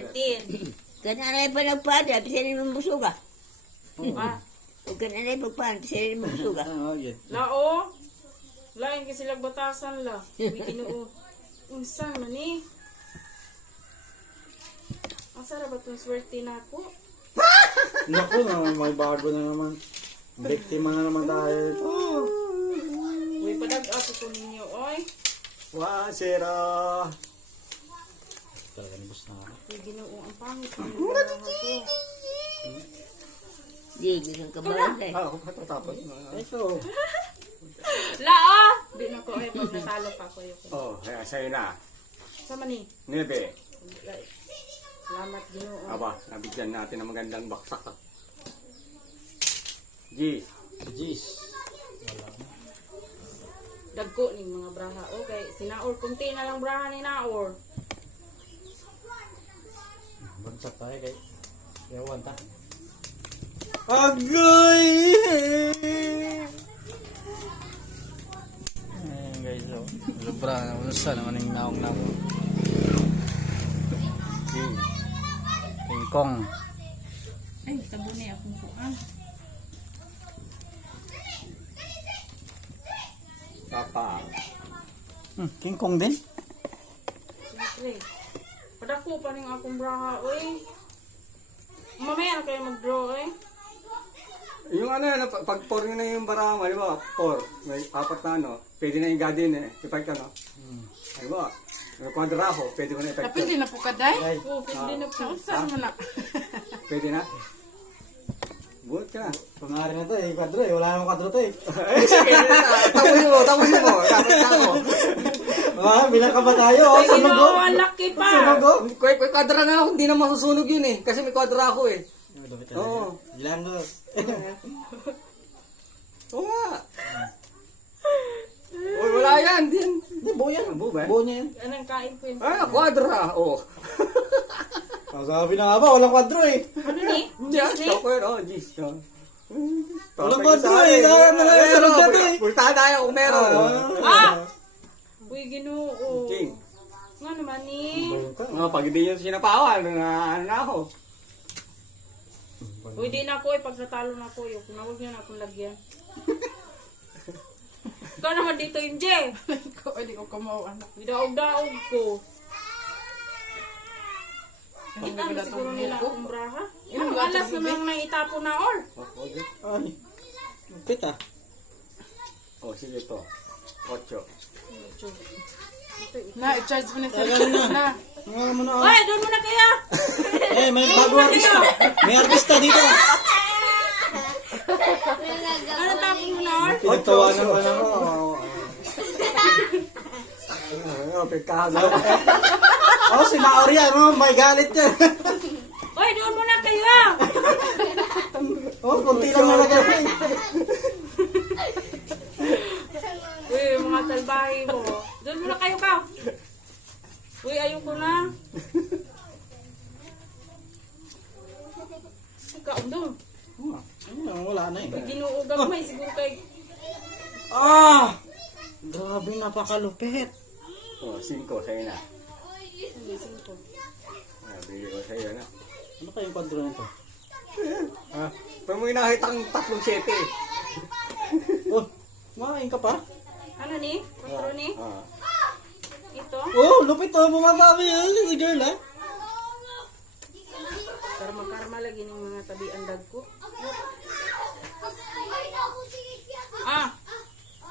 13. Kananay pa nagpada, pisilin mo busuga. Ah, Huwag kananay pagpada, pisilin mo busuga. Yan. lao. Lain kasi sila batasan la. May ginoo. Unsa man ni? Asa ra ba tong swerte na ako? Naku, may bago na naman. Biktima na naman tayo. Uy, padag-ako ko ninyo, oy. Wah, sira. Talaga nabos na ako. Uy, ginoo, ang pangit ng mga ko. Di, gisang kabarangay. Ako patatapos na. Ito. Lao! Di na ko, ay, pag natalo pa ko yun. Oh, kaya sa'yo na. Sama ni. Nebe. Salamat, ginoo. Aba, nabigyan natin ng magandang baksak. G. Jeez. Dagko ning mga braha. Okay, sinaor. Kunti na lang braha ni Naor. Bagsak tayo kay. Ewan ta. Agoy! Ayan guys, so. Lubra na unusan naman yung naong na King Kong. Ay, sabunay akong kuan. Papa. King Kong din? Siyempre. Padako pa ning akong braha, oy. Mamaya na kayo mag-draw, eh. Yung ano yan, pag 4 na yung barama, di ba? 4. May 4 na ano. Pwede na yung gadin eh. Ipag ano. Di ba? May kwadraho. Pwede mo na ipag. Pwede na po kaday? Ay, Oo, pwede na po. Saan mo na? Pwede na? Buot ka. pangari na to eh. Kadro eh. Wala namang kadro to eh. Sige, tapusin mo. Tapusin mo. Tapusin mo. Bilang ka ba tayo? Oh, Ay, sunog ginoo, oh. ang laki pa. Sunog oh. Kuy kwadra na ako. Hindi na masusunog yun eh. Kasi may kwadra ako eh. Oo. Bilang ko. Oo nga. Uy, wala yan. Din. Hindi, buo yan. Buo ba? Buo niya yan. Anong kain ko yun? Ah, kwadra. Oh. Sabi na nga ba, walang kwadro eh. Ano ni? Hindi ah. Stop ko yun. Oh, jeez. Walang kwadro eh. Kaya na lang sa rugad eh. Pultahan tayo kung meron. Ah! Uy, ginoo. King. Nga naman ni. Pag hindi yung sinapawan, ano na ako. Uy, di na ako eh. Pag natalo na ako, yung huwag niyo na akong lagyan. Ikaw naman dito, MJ. Hindi ko kamaw anak. Daog-daog ko. Hindi Kita ko mo na siguro nila ko. akong braha. Ilang Ang gato alas gabi? na lang naitapo na or. Ay. Pit ah. Oh, sige to. 8. Na, i-charge mo na sa Tagal na. na. Nga mo na oh. Uy, doon muna kaya. Eh, may bagong artista. May artista dito. Ano tapo mo na or? Pinagtawanan ko na ako. Ano, pagkahalo. Oh, si Maori yan. Oh, may galit yan. Uy, doon muna kayo. Oh, kunti lang nalagay. Uy, mga salbahe mo. Doon muna kayo ka. Uy, ayoko na. Kaon doon. Wala na eh. Ginuugang may siguro kay... Ah! Grabe, napakalupit. Oh, 5 sa'yo na. Gising ko. Bigay ko sa'yo na. Ano kayong kwadro nito? Ha? Pag mo nakita kang 3 sete eh. Oh, makain ka pa? Ano ni? Patro ni? Ah. Ito? Oh, lupit oh. Bumabawi yun. Si girl ah. Karma-karma lagi ng mga tabian dag ko. Ah!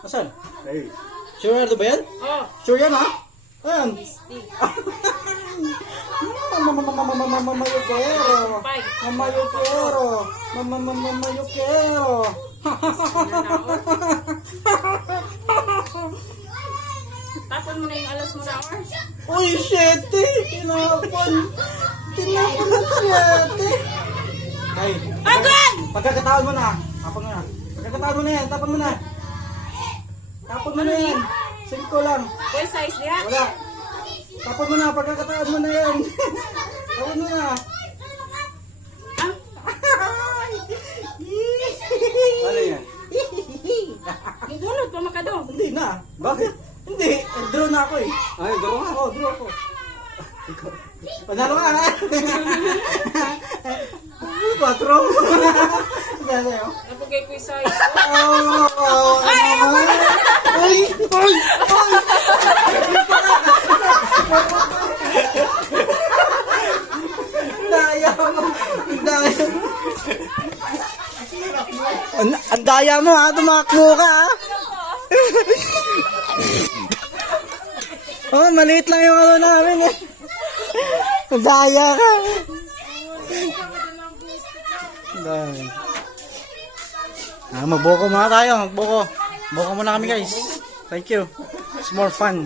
Asan? Hey. Sure na ba yan? Oh! Sure yan ha? Ayan. Stick. Mamayukero. Five. Mamayukero. Mamayukero. Tapon mo na yung alas mo na or. Uy, shete! Tinapon! Tinapon na shete! Ay, Agad! pagkakataon mo na. Tapon mo na. Pagkakataon mo na yan. Tapon mo na. Tapon mo na yan. 5 lang. Boy size diha. Wala. Tapon mo na. Pagkakataon mo na yan. Tapon mo na. Ah! Ano yan? Gulot pa makado. Hindi na. Bakit? Hindi. Draw na ako eh. Ay, garo nga. Oh, draw ako. Panalo ka na. Patro. Dali, oh. Napagay ko yung size. Ay! Ay! Daya mo! Daya mo! Ang daya mo ha! Tumakbo ka ha! Oh, maliit lang yung ano namin eh. Ang daya ka! Dahil. Magboko muna tayo. Magboko. Boko muna kami guys. Thank you. It's more fun.